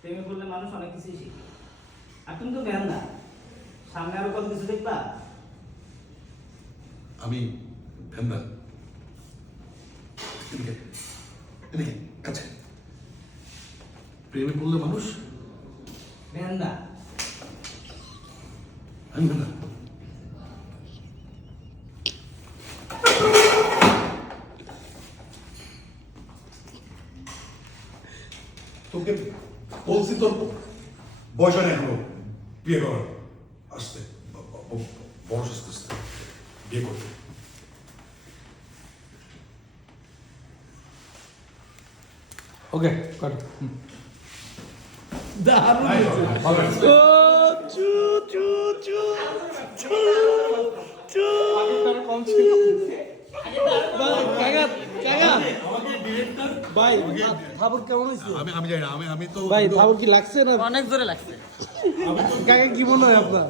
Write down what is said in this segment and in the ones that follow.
প্রেমে পড়লে মানুষ অনেক কিছুই শিখে। আর তুমি তো বেহান না, সামনে আরো কত কিছু দেখবা। আমি ভেন্দা এদিকে এদিকে কাছে প্রেমে পড়লে মানুষ বেহান না। আমি ভেন্দা তোকে বলছি তোর বয়স হয় না এখনো বিয়ে করার আসতে বয়স আসতে আসতে বিয়ে করতে ওকে কাট দারুণ নাই, হয়েছে। ভালো হয়েছে। ও চু চু চু চু চু কম ছিল ভাই কাকা কাকা ভাই থাবর কেমন হয়েছে আমি আমি জানি না আমি তো ভাই থাবর কি লাগছে না অনেক জোরে লাগছে। কাকা কি মনে হয় আপনার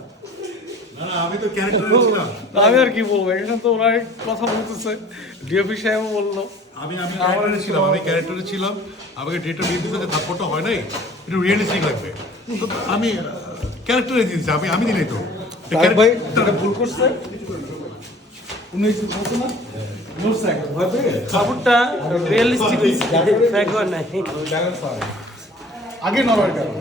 না না আমি তো ক্যারেক্টারে ছিলাম আমি আর কি বলবো, এখানে তো ওরা কথা বলতেছে, ডিওপি সাহেব বললো। আমি ক্যারেক্টারে ছিলাম আমি ক্যারেক্টারে ছিলাম আমাকে ডেটটা দিয়ে দিতে যে থাপ্পড়টা হয় নাই একটু রিয়েলিস্টিক লাগবে তো আমি ক্যারেক্টারে দিয়েছি আমি দিলাই তো ভাই এটা ভুল করছে উনি বলছে না নড়ছে একটা ভয় পেয়ে কাপড়টা রিয়েলিস্টিক হয়েছে, ফেক হয় নাই। আগে নড়ার কারণ